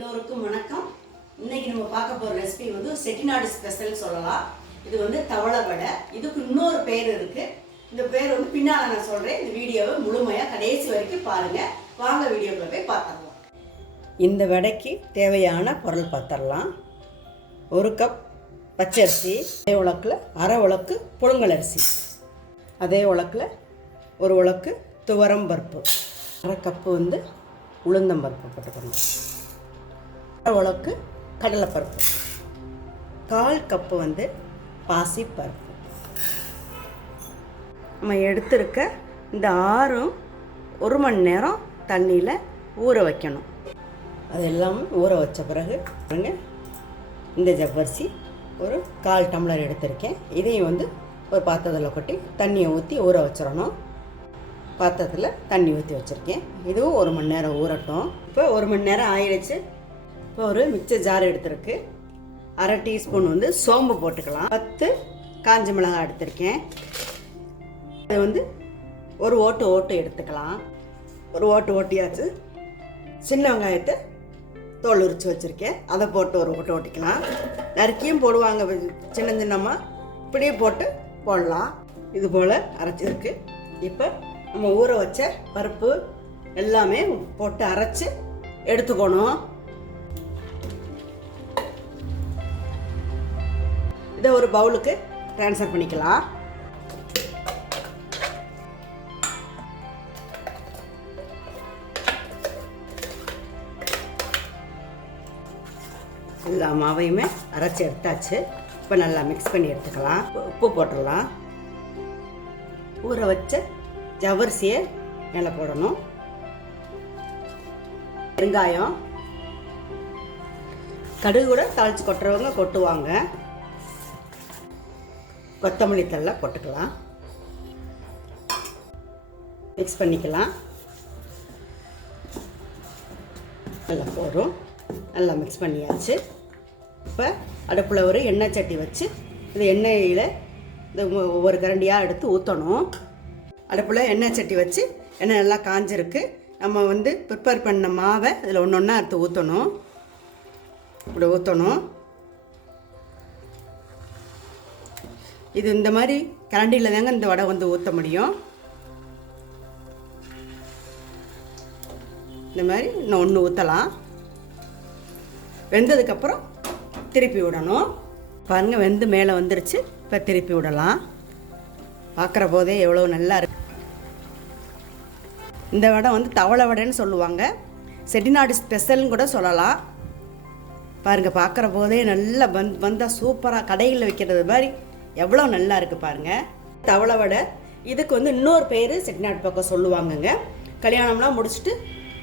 எல்லோருக்கும் வணக்கம். இன்னைக்கு நம்ம பார்க்க போற ரெசிபி வந்து செட்டிநாடு ஸ்பெஷல் சொல்லலாம். இது வந்து தவளை வடை. இதுக்கு இன்னொரு பேர் இருக்கு. இந்த பேர் வந்து பின்னால நான் சொல்றேன். இந்த வீடியோவை முழுமையா கடைசி வரைக்கும் பாருங்க. வாங்க வீடியோக்குள்ள போய் பார்த்துடலாம். இந்த வடைக்கு தேவையான பொருள் பார்த்துடலாம். 1 கப் பச்சரிசி, அதே உலக்கில் அரை உலக்கு புழுங்கல் அரிசி, அதே உலக்கில் 1 உலக்கு துவரம் பருப்பு, அரை கப்பு வந்து உளுந்தம்பருப்பு போட்டுக்கணும், அரை உலக்கு கடலைப்பருப்பு, 1/4 கப்பு வந்து பாசிப்பருப்பு. நம்ம எடுத்துருக்க இந்த 6ம் 1 மணி நேரம் தண்ணியில் ஊற வைக்கணும். அது எல்லாமே ஊற வச்ச பிறகு இந்த ஜவ்வரிசி ஒரு 1/4 டம்ளர் எடுத்திருக்கேன். இதையும் வந்து ஒரு பாத்திரத்தில் கொட்டி தண்ணியை ஊற்றி ஊற வச்சிடணும். பாத்திரத்தில் தண்ணி ஊற்றி வச்சுருக்கேன். இதுவும் 1 மணி நேரம் ஊறட்டும். இப்போ 1 மணி நேரம் ஆயிடுச்சு. இப்போ ஒரு மிக்சர் ஜார் எடுத்துருக்கு. அரை டீஸ்பூன் வந்து சோம்பு போட்டுக்கலாம். 10 காஞ்ச மிளகாய் எடுத்திருக்கேன். இது வந்து ஒரு ஓட்டு எடுத்துக்கலாம். ஒரு ஓட்டியாச்சு. சின்ன வெங்காயத்தை தோல் உரித்து வச்சுருக்கேன். அதை போட்டு ஒரு ஓட்டிக்கலாம். நறுக்கியும் போடுவாங்க, சின்ன சின்னமாக இப்படியே போட்டு போடலாம். இது போல் அரைச்சிருக்கு. இப்போ நம்ம ஊற வச்ச பருப்பு எல்லாமே போட்டு அரைச்சி எடுத்துக்கணும். இதை ஒரு பவுலுக்கு ட்ரான்ஸ்ஃபர் பண்ணிக்கலாம். எல்லா மாவையுமே அரைச்சி எடுத்தாச்சு. இப்போ நல்லா மிக்ஸ் பண்ணி எடுத்துக்கலாம். உப்பு போட்டுடலாம். ஊற வச்ச ஜவ்வரிசியை மேலே போடணும். வெங்காயம், கடுகு கூட தாளித்து கொட்டுறவங்க கொட்டுவாங்க. கொத்தமல்லி தழை போட்டுக்கலாம். மிக்ஸ் பண்ணிக்கலாம். நல்லா போடும். நல்லா மிக்ஸ் பண்ணியாச்சு. இப்போ அடுப்பில் ஒரு எண்ணெய் சட்டி வச்சு இந்த எண்ணெயில் இந்த ஒவ்வொரு கரண்டியாக எடுத்து ஊற்றணும். அடுப்பில் எண்ணெய் சட்டி வச்சு எண்ணெய் நல்லா காஞ்சிருக்கு. நம்ம வந்து ப்ரிப்பேர் பண்ண மாவை இதில் ஒன்று ஒன்றா எடுத்து ஊற்றணும். இப்படி ஊற்றணும். இது இந்த மாதிரி கரண்டியில் தாங்க இந்த வடை வந்து ஊற்ற முடியும். இந்த மாதிரி இன்னும் ஒன்று ஊற்றலாம். வெந்ததுக்கப்புறம் திருப்பி விடணும். பாருங்கள், வெந்து மேலே வந்துருச்சு. இப்போ திருப்பி விடலாம். பார்க்குற போதே எவ்வளோ நல்லா இருக்கு. இந்த வடை வந்து தவளை வடைன்னு சொல்லுவாங்க. செட்டிநாடு ஸ்பெஷல்னு கூட சொல்லலாம். பாருங்கள், பார்க்குற போதே நல்லா வந்தால் சூப்பராக கடையில் வைக்கிறது மாதிரி எவ்வளோ நல்லா இருக்குது பாருங்கள். தவளை வடை. இதுக்கு வந்து இன்னொரு பேர் செட்டிநாடு பக்கம் சொல்லுவாங்கங்க. கல்யாணம்லாம் முடிச்சுட்டு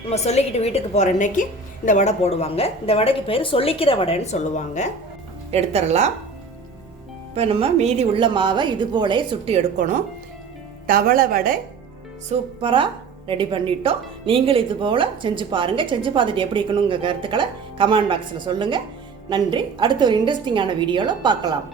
நம்ம சொல்லிக்கிட்டு வீட்டுக்கு போகிற அன்னைக்கு இந்த வடை போடுவாங்க. இந்த வடைக்கு பேர் சொல்லிக்கிற வடைன்னு சொல்லுவாங்க. எடுத்துடலாம். இப்போ நம்ம மீதி உள்ள மாவை இது போலே சுட்டு எடுக்கணும். தவளை வடை சூப்பராக ரெடி பண்ணிட்டோம். நீங்கள் இது போல் செஞ்சு பாருங்கள். செஞ்சு பார்த்துட்டு எப்படி இருக்கணுங்க கருத்துக்களை கமெண்ட் பாக்ஸில் சொல்லுங்கள். நன்றி. அடுத்த ஒரு இன்ட்ரெஸ்டிங்கான வீடியோவில் பார்க்கலாம்.